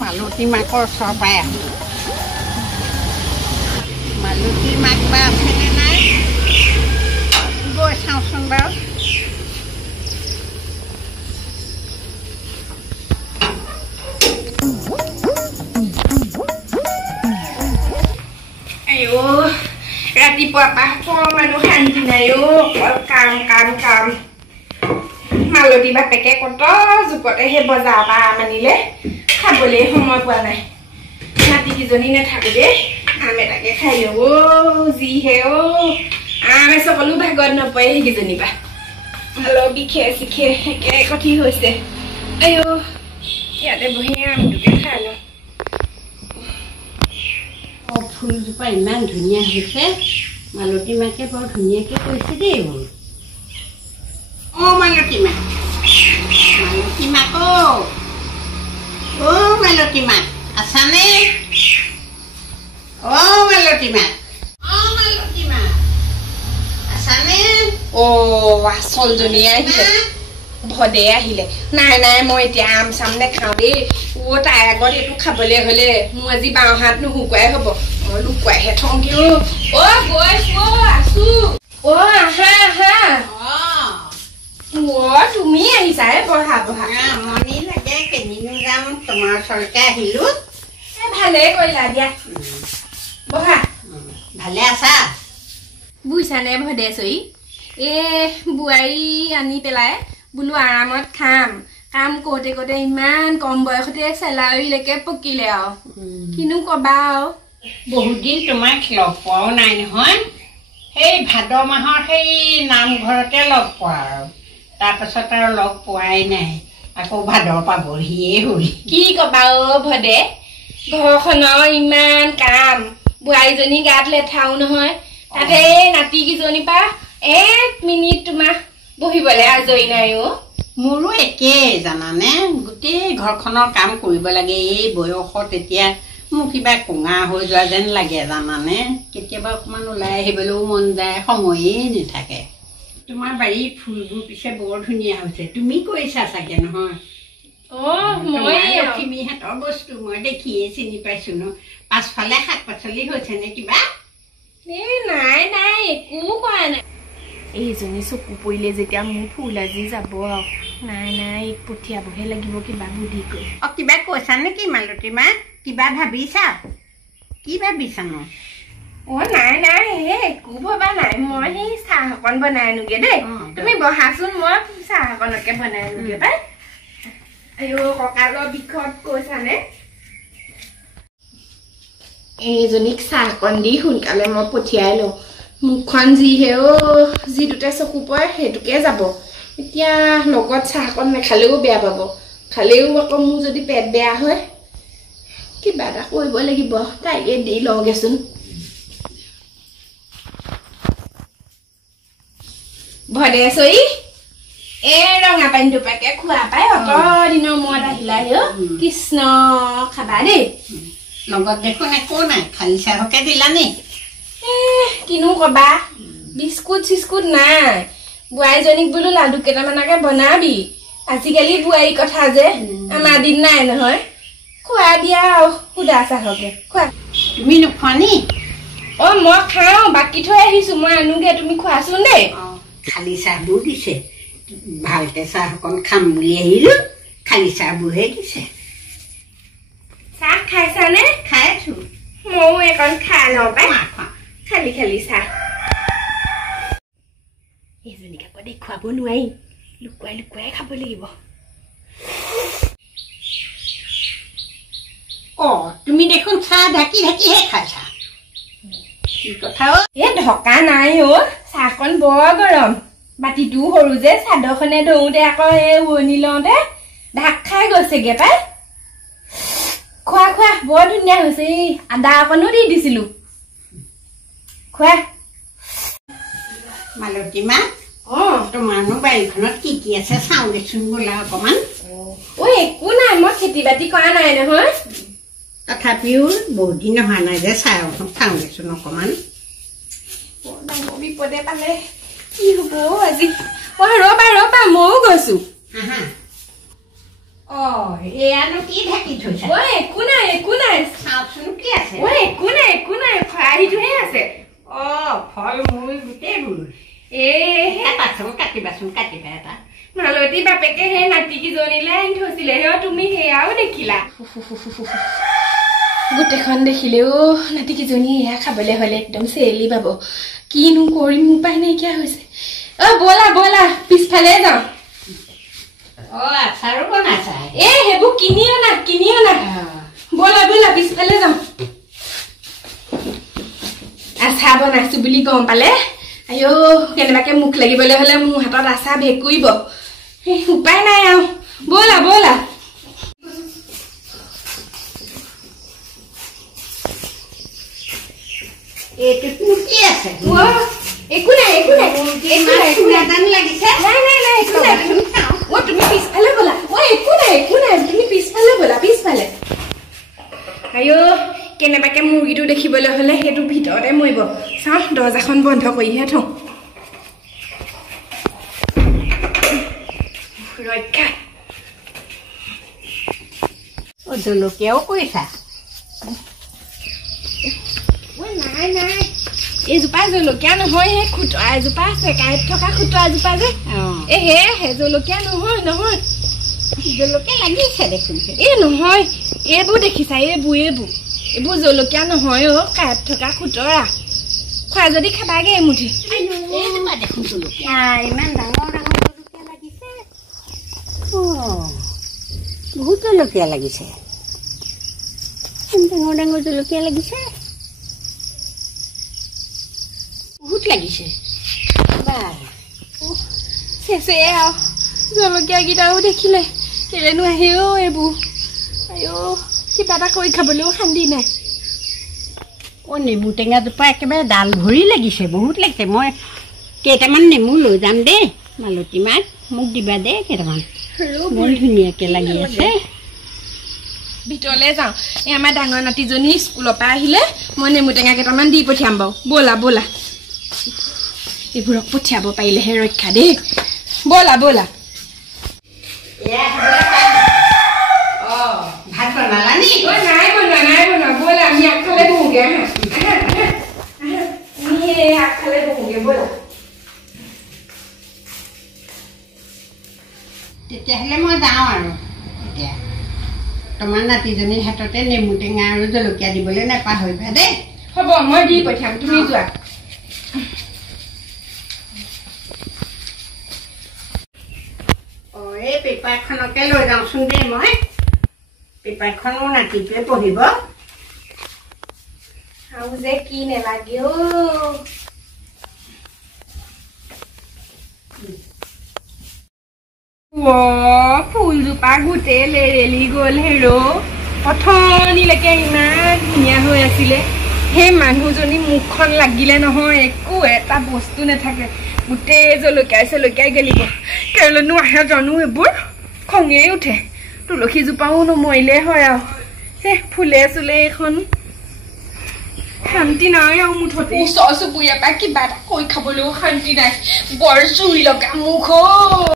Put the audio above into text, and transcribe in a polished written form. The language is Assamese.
মালতী মাকৰ ওচৰৰ পৰাই আহোঁ মালতী মাক বা আছেনে নাই গৈ চাওঁচোন বাৰু ৰাতিপুৱা পৰা মানুহ শান্তি নাই কাম কাম কাম মালতী বাপেকে কত জোপতে সেই বজাৰ পৰা আম আনিলে খাবলৈ সময় পোৱা নাই নাতিকেইজনী নাথাকো দেই আম এটাকে খাই লব যিহে আম সকলো ভাগত নপৰে সেইকেইজনী পৰা অলপ বিষে চিখে একে কঠি হৈছে ইয়াতে বহি আমটোকে খাই লওঁ ফুলজোপা ইমান ধুনীয়া হৈছে মালতী মাকে বৰ ধুনীয়াকৈ কৈছে দেই মোৰ মালতী মাক মালতী মাক মালতী মাক আছানে মালতী মাক মালতী মাক আছানে আচলজনী আহিলে ভদে আহিলে নাই নাই মই এতিয়া আম চাম নেখাওঁ দেই তাই আগত এইটো খাবলৈ হলে মোৰ আজি বাওঁ হাত নুশুকুৱাই হব মই লুকুৱাইহে থওঁ কিয় গৈছো আছো আহা আহা তুমি আহিছা বহা বহা আমনি লাগে কেনিনো যাম তোমাৰ ওচৰতে আহিলো ভালে কৰিলা দিয়া বহা ভালে আছা বুজিছানে ভদে চই বোৱাৰী আনি পেলাই বোলো আৰামত খাম কাম কৰোঁতে কৰোঁতে ইমান কম বয়সতে চেলাৰীলৈকে পকিলে আৰু কিনো কবা আৰু বহুত দিন তোমাক লগ পোৱাও নাই নহয় সেই ভাদ মাহৰ সেই নামঘৰতে লগ পোৱা আৰু তাৰপাছত আৰু লগ পোৱাই নাই আকৌ ভাদৰ পাবহিয়ে হ'ল কি কবা ভদে ঘৰখনৰ ইমান কাম বোৱাৰীজনী গাত লেঠাও নহয় তাতে নাতিকেইজনী পৰা 1 মিনিট তোমাৰ বহিবলৈ আজৰি নাই মোৰো একেই জানানে গোটেই ঘৰখনৰ কাম কৰিব লাগে এই বয়সত এতিয়া মোৰ কিবা কোঙা হৈ যোৱা যেন লাগে জানানে কেতিয়াবা অকণমান ওলাই আহিবলৈও মন যায় সময়েই নাথাকে তোমাৰ বাৰীৰ ফুলবোৰ পিছে বৰ ধুনীয়া হৈছে তুমি কৰিছা চাগে নহয় লখিমীহঁতৰ বস্তু মই দেখিয়ে চিনি পাইছো ন পাছফালে শাক পাচলি হৈছে নে কিবা নাই নাই একো কৰা নাই এইজনী চকু পৰিলে যেতিয়া মোৰ ফুল আজি যাব নাই নাই পঠিয়াবহে লাগিব কিবা বুদ্ধি কৰি কিবা কৈছা নেকি মালতী মা কিবা ভাবিছা কি ভাবিছা ন নাই নাই একো ভবা নাই মই সেই চাহ অকণ বনাই আনোগে দেই তুমি বহাচোন মই চাহ অকণকে বনাই আনোগে পাই কঁকালৰ বিষত কৈছানে এইজনীক চাহ অকণ দি সোনকালে মই পঠিয়াই লওঁ মুখখন যিহে যিটোতে চকু পৰে সেইটোকে যাব এতিয়া লগত চাহ অকণ নাখালেও বেয়া পাব খালেও আকৌ মোৰ যদি পেট বেয়া হয় কিবা এটা কৰিব লাগিব তাইকে দি লওঁগেচোন ভদে চই ৰঙা পানী টোপাকে খোৱা পাই অত দিনৰ মূৰত আহিলা কৃষ্ণ খাবা দেই লগত দেখোন একো নাই খালি চাহকে দিলানি কিনো কবা বিস্কুট চিস্কুট নাই বোৱাৰীজনীক বোলো লাডু কেইটামানকে বনাবি আজিকালি বোৱাৰী কথা যে আমাৰ দিন নাই নহয় খোৱা দিয়া সুদা চাহকে খোৱা তুমি নোখোৱা নি মই খাওঁ বাকি থৈ আহিছো মই আনোগে তুমি খোৱাচোন দেই খালি চাহবোৰ দিছে ভালকে চাহ অকণ খাম বুলি আহিলো খালি চাহবোৰহে দিছে চাহ খাইছানে খাই আছো ময়ো এখন খাই লওঁ পাই খালি খালি চাহ এইজনীক আকৌ দেখুৱাব নোৱাৰি লুকুৱাই লুকুৱাই খাব লাগিব তুমি দেখোন চাহ ঢাকি ঢাকিহে খাইছা কি কথা ঢকা নাই চাহকণ বৰ গৰম বাতিটোও সৰু যে চাদৰখনে ধৰোতে আকৌ উৰণি লওঁতে ঢাক খাই গৈছেগে পাই খোৱা খোৱা বৰ ধুনীয়া হৈছে আদা অকণো দি দিছিলো খোৱা মালতী মা তোমাৰনো বাৰীখনত কি কি আছে চাওঁ দেচোন বোলা অকমান একো নাই মই খেতি বাতি কৰা নাই নহয় তথাপিও বহুত দিন অহা নাই যে চাই চাওঁ দেচোন অকমান বিপদে পালে কি হব আজি ৰবা ৰবা ময়ো গৈছো এয়ানো কি ঢাকি থৈছা একো গোটেইখন দেখিলেও নাতিকেইজনী এয়া খাবলৈ হ'লে একদম চেলি পাব কিনো কৰিম উপায় নাইকিয়া হৈছে ব'লা ব'লা পিছফালে যাওঁ আচাৰো বনাইছা সেইবোৰ কিনি অনা ব'লা ব'লা পিছফালে যাওঁ আচাৰ বনাইছো বুলি গম পালে আইও কেনেবাকে মুখ লাগিবলৈ হ'লে মোৰ হাতত আচাৰ ভেকুৰিব উপায় নাই আৰু ব'লা ব'লা একো নাই লাগিছে তুমি পিছফালে ব'লা একো নাই তুমি পিছফালে ব'লা পিছফালে আইও কেনেবাকে মুৰ্গীটো দেখিবলৈ হ'লে সেইটো ভিতৰতে মৰিব চাওঁ দৰ্জাখন বন্ধ কৰিহে থওঁ ৰক্ষা জলকীয়াও কৰিছা নাই এইজোপা জলকীয়া নহয় সেই খুতৰা এজোপা আছে কাঁইট থকা খুতৰা এজোপা যে হে জলকীয়া নহয় জলকীয়া লাগিছে দেখোন নহয় এইবোৰ দেখিছা এইবোৰ জলকীয়া নহয় কাঁইট থকা খুতৰা খোৱা যদি খাবাগে এমুঠি দেখোন জলকীয়া ইমান ডাঙৰ জলকীয়া লাগিছে বহুত জলকীয়া লাগিছে ডাঙৰ জলকীয়া লাগিছে বহুত লাগিছে জলকীয়াকেইটাও দেখিলে কেলেনো আহে এইবোৰ কিবা এটা কৰি খাবলৈও শান্তি নাই নেমু টেঙাজোপা একেবাৰে ডাল ভৰি লাগিছে বহুত লাগিছে মই কেইটামান নেমু লৈ যাম দেই মালতী মাক মোক দিবা দেই কেইটামান বৰ ধুনীয়াকে লাগি আছে ভিতৰলৈ যাওঁ আমাৰ ডাঙৰ নাতিজনী স্কুলৰ পৰা আহিলে মই নেমু টেঙা কেইটামান দি পঠিয়াম বাৰু ব'লা ব'লা এইবোৰক পঠিয়াব পাৰিলেহে ৰক্ষা দেই ব'লা ব'লা ভাত বনালা নি নাই বনোৱা ব'লা আমি আগফালে বহোগে আগফালে বহোগে ব'লা তেতিয়াহ'লে মই যাওঁ আৰু এতিয়া তোমাৰ নাতিজনীৰ হাততে নেমু টেঙা আৰু জলকীয়া দিবলৈ নাপাহৰিবা দেই হ'ব মই দি পঠিয়াম তুমি যোৱা এই পেপাৰখনকে লৈ যাওঁচোন দেই মই পেপাৰখন মোৰ নাতিটোৱে পঢ়িব আৰু যে কি নেলাগে ফুলজোপা গোটেই লেৰেলি গ'ল অথনিলৈকে ইমান ধুনীয়া হৈ আছিলে সেই মানুহজনী মুখখন লাগিলে নহয় একো এটা বস্তু নাথাকে গোটেই জলকীয়াই গেলিব কেলেনো আহে জানো এইবোৰ খঙেই উঠে তুলসীজোপাও নমৰিলে হয় আৰু ফুলে চুলে এইখন শান্তি নাই আৰু মুঠতে ওচৰ চুবুৰীয়াৰ পৰা কিবা এটা কৰি খাবলৈও শান্তি নাই বৰ চুৰি লগা মুখ